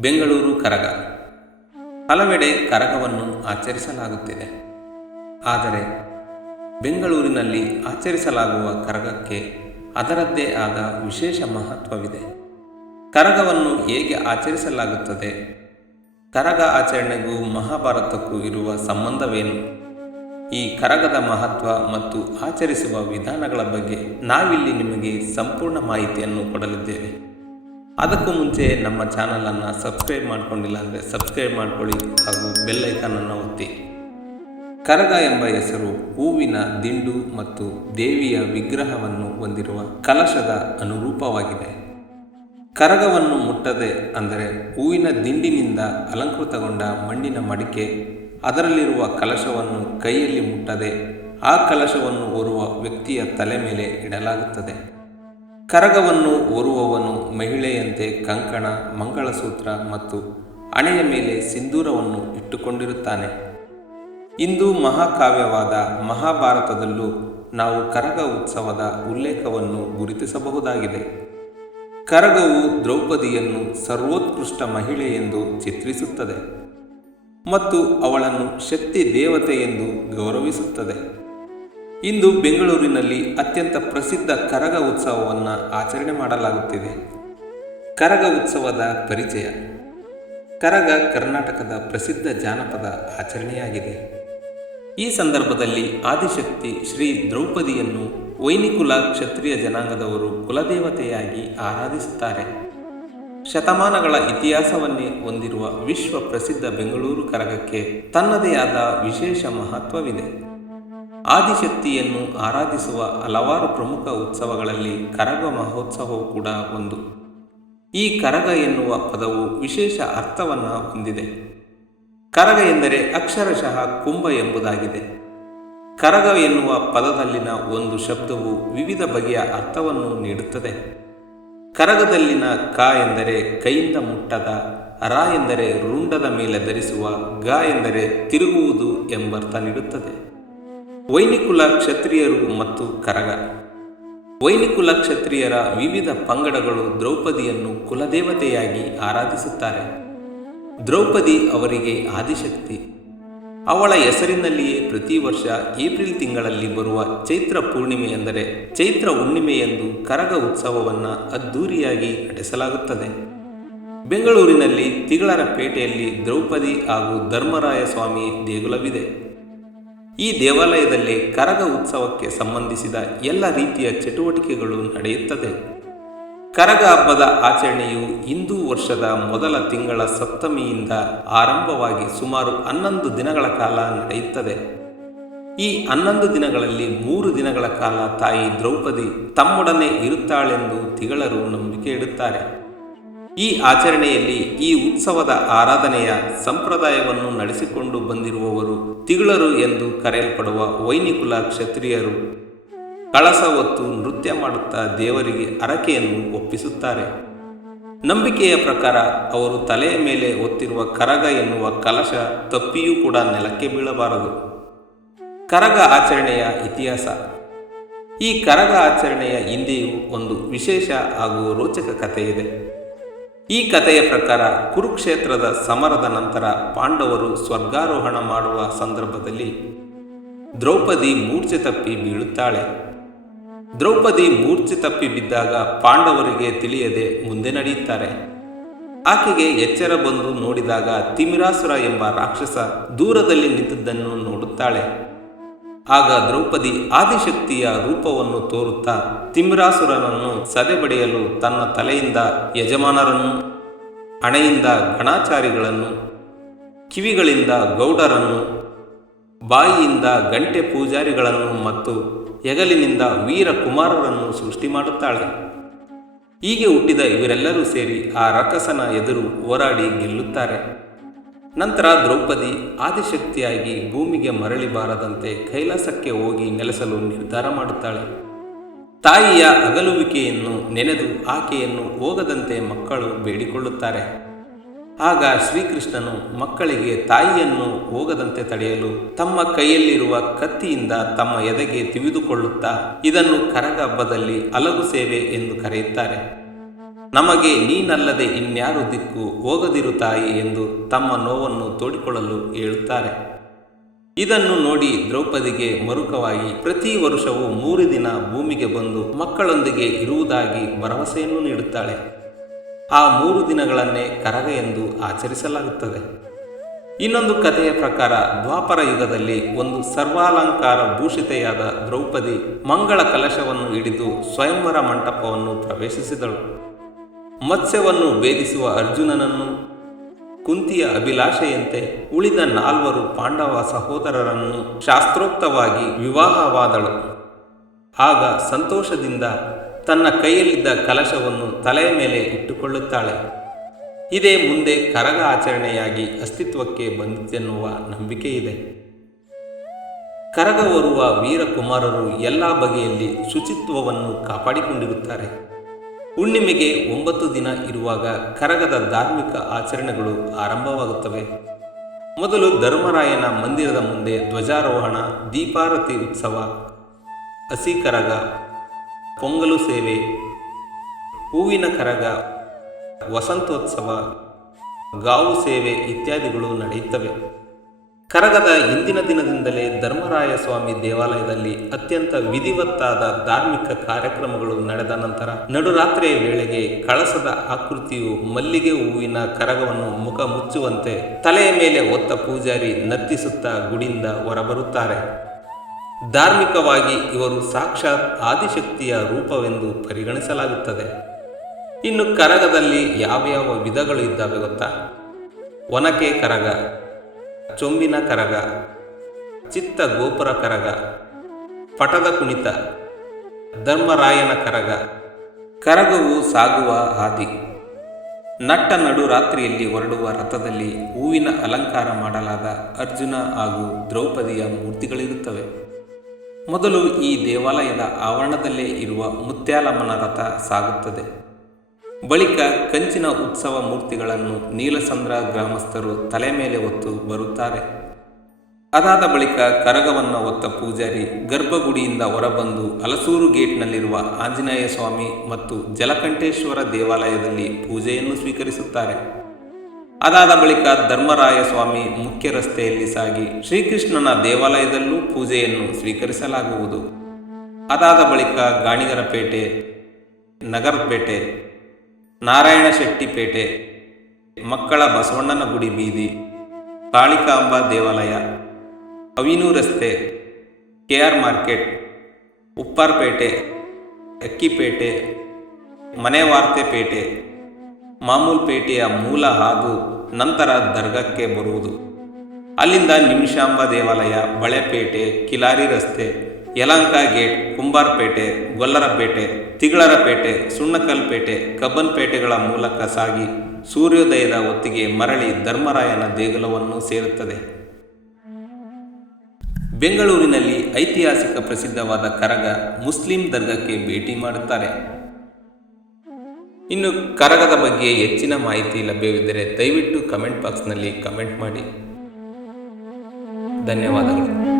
ಬೆಂಗಳೂರು ಕರಗ. ಹಲವೆಡೆ ಕರಗವನ್ನು ಆಚರಿಸಲಾಗುತ್ತಿದೆ. ಆದರೆ ಬೆಂಗಳೂರಿನಲ್ಲಿ ಆಚರಿಸಲಾಗುವ ಕರಗಕ್ಕೆ ಅದರದ್ದೇ ಆದ ವಿಶೇಷ ಮಹತ್ವವಿದೆ. ಕರಗವನ್ನು ಹೇಗೆ ಆಚರಿಸಲಾಗುತ್ತದೆ? ಕರಗ ಆಚರಣೆಗೂ ಮಹಾಭಾರತಕ್ಕೂ ಇರುವ ಸಂಬಂಧವೇನು? ಈ ಕರಗದ ಮಹತ್ವ ಮತ್ತು ಆಚರಿಸುವ ವಿಧಾನಗಳ ಬಗ್ಗೆ ನಾವಿಲ್ಲಿ ನಿಮಗೆ ಸಂಪೂರ್ಣ ಮಾಹಿತಿಯನ್ನು ಕೊಡಲಿದ್ದೇವೆ. ಅದಕ್ಕೂ ಮುಂಚೆ ನಮ್ಮ ಚಾನಲನ್ನು ಸಬ್ಸ್ಕ್ರೈಬ್ ಮಾಡ್ಕೊಂಡಿಲ್ಲ ಅಂದರೆ ಸಬ್ಸ್ಕ್ರೈಬ್ ಮಾಡ್ಕೊಳ್ಳಿ ಹಾಗೂ ಬೆಲ್ಲೈಕನನ್ನು ಒತ್ತಿ. ಕರಗ ಎಂಬ ಹೆಸರು ಹೂವಿನ ದಿಂಡು ಮತ್ತು ದೇವಿಯ ವಿಗ್ರಹವನ್ನು ಹೊಂದಿರುವ ಕಲಶದ ಅನುರೂಪವಾಗಿದೆ. ಕರಗವನ್ನು ಮುಟ್ಟದೆ ಅಂದರೆ ಹೂವಿನ ದಿಂಡಿನಿಂದ ಅಲಂಕೃತಗೊಂಡ ಮಣ್ಣಿನ ಮಡಿಕೆ, ಅದರಲ್ಲಿರುವ ಕಲಶವನ್ನು ಕೈಯಲ್ಲಿ ಮುಟ್ಟದೆ ಆ ಕಲಶವನ್ನು ಹೊರುವ ವ್ಯಕ್ತಿಯ ತಲೆ ಮೇಲೆ ಇಡಲಾಗುತ್ತದೆ. ಕರಗವನ್ನು ಹೊರುವವನು ಮಹಿಳೆಯಂತೆ ಕಂಕಣ, ಮಂಗಳಸೂತ್ರ ಮತ್ತು ಹಣೆಯ ಮೇಲೆ ಸಿಂಧೂರವನ್ನು ಇಟ್ಟುಕೊಂಡಿರುತ್ತಾನೆ. ಇಂದು ಮಹಾಕಾವ್ಯವಾದ ಮಹಾಭಾರತದಲ್ಲೂ ನಾವು ಕರಗ ಉತ್ಸವದ ಉಲ್ಲೇಖವನ್ನು ಗುರುತಿಸಬಹುದಾಗಿದೆ. ಕರಗವು ದ್ರೌಪದಿಯನ್ನು ಸರ್ವೋತ್ಕೃಷ್ಟ ಮಹಿಳೆ ಎಂದು ಚಿತ್ರಿಸುತ್ತದೆ ಮತ್ತು ಅವಳನ್ನು ಶಕ್ತಿ ದೇವತೆ ಎಂದು ಗೌರವಿಸುತ್ತದೆ. ಇಂದು ಬೆಂಗಳೂರಿನಲ್ಲಿ ಅತ್ಯಂತ ಪ್ರಸಿದ್ಧ ಕರಗ ಉತ್ಸವವನ್ನು ಆಚರಣೆ ಮಾಡಲಾಗುತ್ತಿದೆ. ಕರಗ ಉತ್ಸವದ ಪರಿಚಯ. ಕರಗ ಕರ್ನಾಟಕದ ಪ್ರಸಿದ್ಧ ಜಾನಪದ ಆಚರಣೆಯಾಗಿದೆ. ಈ ಸಂದರ್ಭದಲ್ಲಿ ಆದಿಶಕ್ತಿ ಶ್ರೀ ದ್ರೌಪದಿಯನ್ನು ವೈನಿಕುಲ ಕ್ಷತ್ರಿಯ ಜನಾಂಗದವರು ಕುಲದೇವತೆಯಾಗಿ ಆರಾಧಿಸುತ್ತಾರೆ. ಶತಮಾನಗಳ ಇತಿಹಾಸವನ್ನೇ ಹೊಂದಿರುವ ವಿಶ್ವ ಪ್ರಸಿದ್ಧ ಬೆಂಗಳೂರು ಕರಗಕ್ಕೆ ತನ್ನದೇ ಆದ ವಿಶೇಷ ಮಹತ್ವವಿದೆ. ಆದಿಶಕ್ತಿಯನ್ನು ಆರಾಧಿಸುವ ಹಲವಾರು ಪ್ರಮುಖ ಉತ್ಸವಗಳಲ್ಲಿ ಕರಗ ಮಹೋತ್ಸವವು ಕೂಡ ಒಂದು. ಈ ಕರಗ ಎನ್ನುವ ಪದವು ವಿಶೇಷ ಅರ್ಥವನ್ನು ಹೊಂದಿದೆ. ಕರಗ ಎಂದರೆ ಅಕ್ಷರಶಃ ಕುಂಭ ಎಂಬುದಾಗಿದೆ. ಕರಗ ಎನ್ನುವ ಪದದಲ್ಲಿನ ಒಂದು ಶಬ್ದವು ವಿವಿಧ ಬಗೆಯ ಅರ್ಥವನ್ನು ನೀಡುತ್ತದೆ. ಕರಗದಲ್ಲಿನ ಕ ಎಂದರೆ ಕೈಯಿಂದ ಮುಟ್ಟದ, ರ ಎಂದರೆ ರುಂಡದ ಮೇಲೆ ಧರಿಸುವ ಗ ಎಂದರೆ ತಿರುಗುವುದು ಎಂಬರ್ಥ ನೀಡುತ್ತದೆ. ವೈನಿಕುಲ ಕ್ಷತ್ರಿಯರು ಮತ್ತು ಕರಗ. ವೈನಿಕುಲ ಕ್ಷತ್ರಿಯರ ವಿವಿಧ ಪಂಗಡಗಳು ದ್ರೌಪದಿಯನ್ನು ಕುಲದೇವತೆಯಾಗಿ ಆರಾಧಿಸುತ್ತಾರೆ. ದ್ರೌಪದಿ ಅವರಿಗೆ ಆದಿಶಕ್ತಿ. ಅವಳ ಹೆಸರಿನಲ್ಲಿಯೇ ಪ್ರತಿ ವರ್ಷ ಏಪ್ರಿಲ್ ತಿಂಗಳಲ್ಲಿ ಬರುವ ಚೈತ್ರ ಪೂರ್ಣಿಮೆ ಎಂದರೆ ಚೈತ್ರ ಹುಣ್ಣಿಮೆ ಎಂದು ಕರಗ ಉತ್ಸವವನ್ನು ಅದ್ದೂರಿಯಾಗಿ ನಡೆಸಲಾಗುತ್ತದೆ. ಬೆಂಗಳೂರಿನಲ್ಲಿ ತಿಗಳರ ಪೇಟೆಯಲ್ಲಿ ದ್ರೌಪದಿ ಹಾಗೂ ಧರ್ಮರಾಯ ಸ್ವಾಮಿ ದೇಗುಲವಿದೆ. ಈ ದೇವಾಲಯದಲ್ಲಿ ಕರಗ ಉತ್ಸವಕ್ಕೆ ಸಂಬಂಧಿಸಿದ ಎಲ್ಲ ರೀತಿಯ ಚಟುವಟಿಕೆಗಳು ನಡೆಯುತ್ತದೆ. ಕರಗ ಹಬ್ಬದ ಆಚರಣೆಯು ಹಿಂದೂ ವರ್ಷದ ಮೊದಲ ತಿಂಗಳ ಸಪ್ತಮಿಯಿಂದ ಆರಂಭವಾಗಿ ಸುಮಾರು ಹನ್ನೊಂದು ದಿನಗಳ ಕಾಲ ನಡೆಯುತ್ತದೆ. ಈ ಹನ್ನೊಂದು ದಿನಗಳಲ್ಲಿ ಮೂರು ದಿನಗಳ ಕಾಲ ತಾಯಿ ದ್ರೌಪದಿ ತಮ್ಮೊಡನೆ ಇರುತ್ತಾಳೆಂದು ತಿಗಳರು ನಂಬಿಕೆ ಇಡುತ್ತಾರೆ. ಈ ಆಚರಣೆಯಲ್ಲಿ ಈ ಉತ್ಸವದ ಆರಾಧನೆಯ ಸಂಪ್ರದಾಯವನ್ನು ನಡೆಸಿಕೊಂಡು ಬಂದಿರುವವರು ತಿಗಳರು ಎಂದು ಕರೆಯಲ್ಪಡುವ ವೈನಿಕುಲ ಕ್ಷತ್ರಿಯರು. ಕಳಸ ಹೊತ್ತು ನೃತ್ಯ ಮಾಡುತ್ತಾ ದೇವರಿಗೆ ಅರಕೆಯನ್ನು ಒಪ್ಪಿಸುತ್ತಾರೆ. ನಂಬಿಕೆಯ ಪ್ರಕಾರ ಅವರು ತಲೆಯ ಮೇಲೆ ಹೊತ್ತಿರುವ ಕರಗ ಎನ್ನುವ ಕಲಶ ತಪ್ಪಿಯೂ ಕೂಡ ನೆಲಕ್ಕೆ ಬೀಳಬಾರದು. ಕರಗ ಆಚರಣೆಯ ಇತಿಹಾಸ. ಈ ಕರಗ ಆಚರಣೆಯ ಹಿಂದೆಯೂ ಒಂದು ವಿಶೇಷ ಹಾಗೂ ರೋಚಕ ಇದೆ ಈ ಕಥೆಯ ಪ್ರಕಾರ ಕುರುಕ್ಷೇತ್ರದ ಸಮರದ ನಂತರ ಪಾಂಡವರು ಸ್ವರ್ಗಾರೋಹಣ ಮಾಡುವ ಸಂದರ್ಭದಲ್ಲಿ ದ್ರೌಪದಿ ಮೂರ್ಛೆ ತಪ್ಪಿ ಬೀಳುತ್ತಾಳೆ. ದ್ರೌಪದಿ ಮೂರ್ಛೆ ತಪ್ಪಿ ಬಿದ್ದಾಗ ಪಾಂಡವರಿಗೆ ತಿಳಿಯದೆ ಮುಂದೆ ನಡೆಯುತ್ತಾರೆ. ಆಕೆಗೆ ಎಚ್ಚರ ಬಂದು ನೋಡಿದಾಗ ತಿಮಿರಾಸುರ ಎಂಬ ರಾಕ್ಷಸ ದೂರದಲ್ಲಿ ನಿಂತಿದ್ದನ್ನು ನೋಡುತ್ತಾಳೆ. ಆಗ ದ್ರೌಪದಿ ಆದಿಶಕ್ತಿಯ ರೂಪವನ್ನು ತೋರುತ್ತಾ ತಿಮ್ರಾಸುರನನ್ನು ಸದೆಬಡಿಯಲು ತನ್ನ ತಲೆಯಿಂದ ಯಜಮಾನರನ್ನು, ಹಣೆಯಿಂದ ಗಣಾಚಾರಿಗಳನ್ನು, ಕಿವಿಗಳಿಂದ ಗೌಡರನ್ನು, ಬಾಯಿಯಿಂದ ಗಂಟೆ ಪೂಜಾರಿಗಳನ್ನು ಮತ್ತು ಹೆಗಲಿನಿಂದ ವೀರ ಕುಮಾರರನ್ನು ಸೃಷ್ಟಿ ಮಾಡುತ್ತಾಳೆ. ಹೀಗೆ ಹುಟ್ಟಿದ ಇವರೆಲ್ಲರೂ ಸೇರಿ ಆ ರಕಸನ ಎದುರು ಹೋರಾಡಿ ಗೆಲ್ಲುತ್ತಾರೆ. ನಂತರ ದ್ರೌಪದಿ ಆದಿಶಕ್ತಿಯಾಗಿ ಭೂಮಿಗೆ ಮರಳಿ ಬಾರದಂತೆ ಕೈಲಾಸಕ್ಕೆ ಹೋಗಿ ನೆಲೆಸಲು ನಿರ್ಧಾರ ಮಾಡುತ್ತಾಳೆ. ತಾಯಿಯ ಅಗಲುವಿಕೆಯನ್ನು ನೆನೆದು ಆಕೆಯನ್ನು ಹೋಗದಂತೆ ಮಕ್ಕಳು ಬೇಡಿಕೊಳ್ಳುತ್ತಾರೆ. ಆಗ ಶ್ರೀಕೃಷ್ಣನು ಮಕ್ಕಳಿಗೆ ತಾಯಿಯನ್ನು ಹೋಗದಂತೆ ತಡೆಯಲು ತಮ್ಮ ಕೈಯಲ್ಲಿರುವ ಕತ್ತಿಯಿಂದ ತಮ್ಮ ಎದೆಗೆ ತಿವಿದುಕೊಳ್ಳುತ್ತಾ ಇದನ್ನು ಕರಗ ಹಬ್ಬದಲ್ಲಿ ಅಲಗು ಸೇವೆ ಎಂದು ಕರೆಯುತ್ತಾರೆ. ನಮಗೆ ನೀನಲ್ಲದೆ ಇನ್ಯಾರು ದಿಕ್ಕು ಹೋಗದಿರು ತಾಯಿ ಎಂದು ತಮ್ಮ ನೋವನ್ನು ತೋಡಿಕೊಳ್ಳಲು ಹೇಳುತ್ತಾರೆ. ಇದನ್ನು ನೋಡಿ ದ್ರೌಪದಿಗೆ ಮರುಕವಾಗಿ ಪ್ರತಿ ವರ್ಷವೂ ಮೂರು ದಿನ ಭೂಮಿಗೆ ಬಂದು ಮಕ್ಕಳೊಂದಿಗೆ ಇರುವುದಾಗಿ ಭರವಸೆಯನ್ನು ನೀಡುತ್ತಾಳೆ. ಆ ಮೂರು ದಿನಗಳನ್ನೇ ಕರಗ ಎಂದು ಆಚರಿಸಲಾಗುತ್ತದೆ. ಇನ್ನೊಂದು ಕಥೆಯ ಪ್ರಕಾರ ದ್ವಾಪರ ಯುಗದಲ್ಲಿ ಒಂದು ಸರ್ವಾಲಂಕಾರ ಭೂಷಿತೆಯಾದ ದ್ರೌಪದಿ ಮಂಗಳ ಕಲಶವನ್ನು ಹಿಡಿದು ಸ್ವಯಂವರ ಮಂಟಪವನ್ನು ಪ್ರವೇಶಿಸಿದಳು. ಮತ್ಸ್ಯವನ್ನು ಭೇದಿಸುವ ಅರ್ಜುನನನ್ನು ಕುಂತಿಯ ಅಭಿಲಾಷೆಯಂತೆ ಉಳಿದ ನಾಲ್ವರು ಪಾಂಡವ ಸಹೋದರರನ್ನು ಶಾಸ್ತ್ರೋಕ್ತವಾಗಿ ವಿವಾಹವಾದಳು. ಆಗ ಸಂತೋಷದಿಂದ ತನ್ನ ಕೈಯಲ್ಲಿದ್ದ ಕಲಶವನ್ನು ತಲೆಯ ಮೇಲೆ ಇಟ್ಟುಕೊಳ್ಳುತ್ತಾಳೆ. ಇದೇ ಮುಂದೆ ಕರಗ ಆಚರಣೆಯಾಗಿ ಅಸ್ತಿತ್ವಕ್ಕೆ ಬಂದಿತೆನ್ನುವ ನಂಬಿಕೆ ಇದೆ. ಕರಗ ಹೊರುವ ವೀರಕುಮಾರರು ಎಲ್ಲ ಬಗೆಯಲ್ಲಿ ಶುಚಿತ್ವವನ್ನು ಕಾಪಾಡಿಕೊಂಡಿರುತ್ತಾರೆ. ಹುಣ್ಣಿಮೆಗೆ ಒಂಬತ್ತು ದಿನ ಇರುವಾಗ ಕರಗದ ಧಾರ್ಮಿಕ ಆಚರಣೆಗಳು ಆರಂಭವಾಗುತ್ತವೆ. ಮೊದಲು ಧರ್ಮರಾಯನ ಮಂದಿರದ ಮುಂದೆ ಧ್ವಜಾರೋಹಣ, ದೀಪಾರತಿ ಉತ್ಸವ, ಹಸಿ ಕರಗ, ಪೊಂಗಲು ಸೇವೆ, ಹೂವಿನ ಕರಗ, ವಸಂತೋತ್ಸವ, ಗಾವು ಸೇವೆ ಇತ್ಯಾದಿಗಳು ನಡೆಯುತ್ತವೆ. ಕರಗದ ಇಂದಿನ ದಿನದಿಂದಲೇ ಧರ್ಮರಾಯ ಸ್ವಾಮಿ ದೇವಾಲಯದಲ್ಲಿ ಅತ್ಯಂತ ವಿಧಿವತ್ತಾದ ಧಾರ್ಮಿಕ ಕಾರ್ಯಕ್ರಮಗಳು ನಡೆದ ನಂತರ ನಡುರಾತ್ರಿಯ ವೇಳೆಗೆ ಕಳಸದ ಆಕೃತಿಯು ಮಲ್ಲಿಗೆ ಹೂವಿನ ಕರಗವನ್ನು ಮುಖ ಮುಚ್ಚುವಂತೆ ತಲೆಯ ಮೇಲೆ ಹೊತ್ತ ಪೂಜಾರಿ ನರ್ತಿಸುತ್ತಾ ಗುಡಿಯಿಂದ ಹೊರಬರುತ್ತಾರೆ. ಧಾರ್ಮಿಕವಾಗಿ ಇವರು ಸಾಕ್ಷಾತ್ ಆದಿಶಕ್ತಿಯ ರೂಪವೆಂದು ಪರಿಗಣಿಸಲಾಗುತ್ತದೆ. ಇನ್ನು ಕರಗದಲ್ಲಿ ಯಾವ ಯಾವ ವಿಧಗಳು ಇದ್ದಾವೆ ಗೊತ್ತಾ? ಒನಕೆ ಕರಗ ಚೊಂಬಿನ ಕರಗ, ಚಿತ್ತ ಗೋಪುರ ಕರಗ, ಪಟದ ಕುಣಿತ, ಧರ್ಮರಾಯನ ಕರಗ, ಕರಗವು ಸಾಗುವ ಹಾದಿ. ನಟ್ಟ ನಡು ರಾತ್ರಿಯಲ್ಲಿ ಹೊರಡುವ ರಥದಲ್ಲಿ ಹೂವಿನ ಅಲಂಕಾರ ಮಾಡಲಾದ ಅರ್ಜುನ ಹಾಗೂ ದ್ರೌಪದಿಯ ಮೂರ್ತಿಗಳಿರುತ್ತವೆ. ಮೊದಲು ಈ ದೇವಾಲಯದ ಆವರಣದಲ್ಲೇ ಇರುವ ಮುತ್ಯಾಲಮ್ಮನ ರಥ ಸಾಗುತ್ತದೆ. ಬಳಿಕ ಕಂಚಿನ ಉತ್ಸವ ಮೂರ್ತಿಗಳನ್ನು ನೀಲಸಂದ್ರ ಗ್ರಾಮಸ್ಥರು ತಲೆ ಮೇಲೆ ಹೊತ್ತು ಬರುತ್ತಾರೆ. ಅದಾದ ಬಳಿಕ ಕರಗವನ್ನು ಹೊತ್ತ ಪೂಜಾರಿ ಗರ್ಭಗುಡಿಯಿಂದ ಹೊರಬಂದು ಹಲಸೂರು ಗೇಟ್ನಲ್ಲಿರುವ ಆಂಜನೇಯ ಸ್ವಾಮಿ ಮತ್ತು ಜಲಕಂಠೇಶ್ವರ ದೇವಾಲಯದಲ್ಲಿ ಪೂಜೆಯನ್ನು ಸ್ವೀಕರಿಸುತ್ತಾರೆ. ಅದಾದ ಬಳಿಕ ಧರ್ಮರಾಯ ಸ್ವಾಮಿ ಮುಖ್ಯ ರಸ್ತೆಯಲ್ಲಿ ಸಾಗಿ ಶ್ರೀಕೃಷ್ಣನ ದೇವಾಲಯದಲ್ಲೂ ಪೂಜೆಯನ್ನು ಸ್ವೀಕರಿಸಲಾಗುವುದು. ಅದಾದ ಬಳಿಕ ಗಾಣಿಗರಪೇಟೆ, ನಗರಪೇಟೆ ನಾರಾಯಣ ಶೆಟ್ಟಿಪೇಟೆ, ಮಕ್ಕಳ ಬಸವಣ್ಣನ ಗುಡಿ ಬೀದಿ ಕಾಳಿಕಾಂಬ ದೇವಾಲಯ, ಅವಿನೂ ರಸ್ತೆ K R market, Upparpete, Akkipete, ಮನೆವಾರ್ತೆ ಪೇಟೆ, ಮಾಮೂಲ್ ಪೇಟೆಯ ಮೂಲ ಹಾಗೂ ನಂತರ ದರ್ಗಕ್ಕೆ ಬರುವುದು. ಅಲ್ಲಿಂದ ನಿಮಿಷಾಂಬ ದೇವಾಲಯ, ಬಳೆಪೇಟೆ, ಕಿಲಾರಿ ರಸ್ತೆ ಯಲಂಕ ಗೇಟ್, ಕುಂಬಾರ್ಪೇಟೆ, ಗೊಲ್ಲರಪೇಟೆ, ತಿಗಳರಪೇಟೆ, ಸುಣ್ಣಕಲ್ಪೇಟೆ ಕಬ್ಬನ್ಪೇಟೆಗಳ ಮೂಲಕ ಸಾಗಿ ಸೂರ್ಯೋದಯದ ಹೊತ್ತಿಗೆ ಮರಳಿ ಧರ್ಮರಾಯನ ದೇಗುಲವನ್ನು ಸೇರುತ್ತದೆ. ಬೆಂಗಳೂರಿನಲ್ಲಿ ಐತಿಹಾಸಿಕ ಪ್ರಸಿದ್ಧವಾದ ಕರಗ ಮುಸ್ಲಿಂ ದರ್ಗಕ್ಕೆ ಭೇಟಿ ಮಾಡುತ್ತಾರೆ. ಇನ್ನು ಕರಗದ ಬಗ್ಗೆ ಹೆಚ್ಚಿನ ಮಾಹಿತಿ ಲಭ್ಯವಿದ್ದರೆ ದಯವಿಟ್ಟು ಕಮೆಂಟ್ ಬಾಕ್ಸ್ನಲ್ಲಿ ಕಮೆಂಟ್ ಮಾಡಿ. ಧನ್ಯವಾದಗಳು.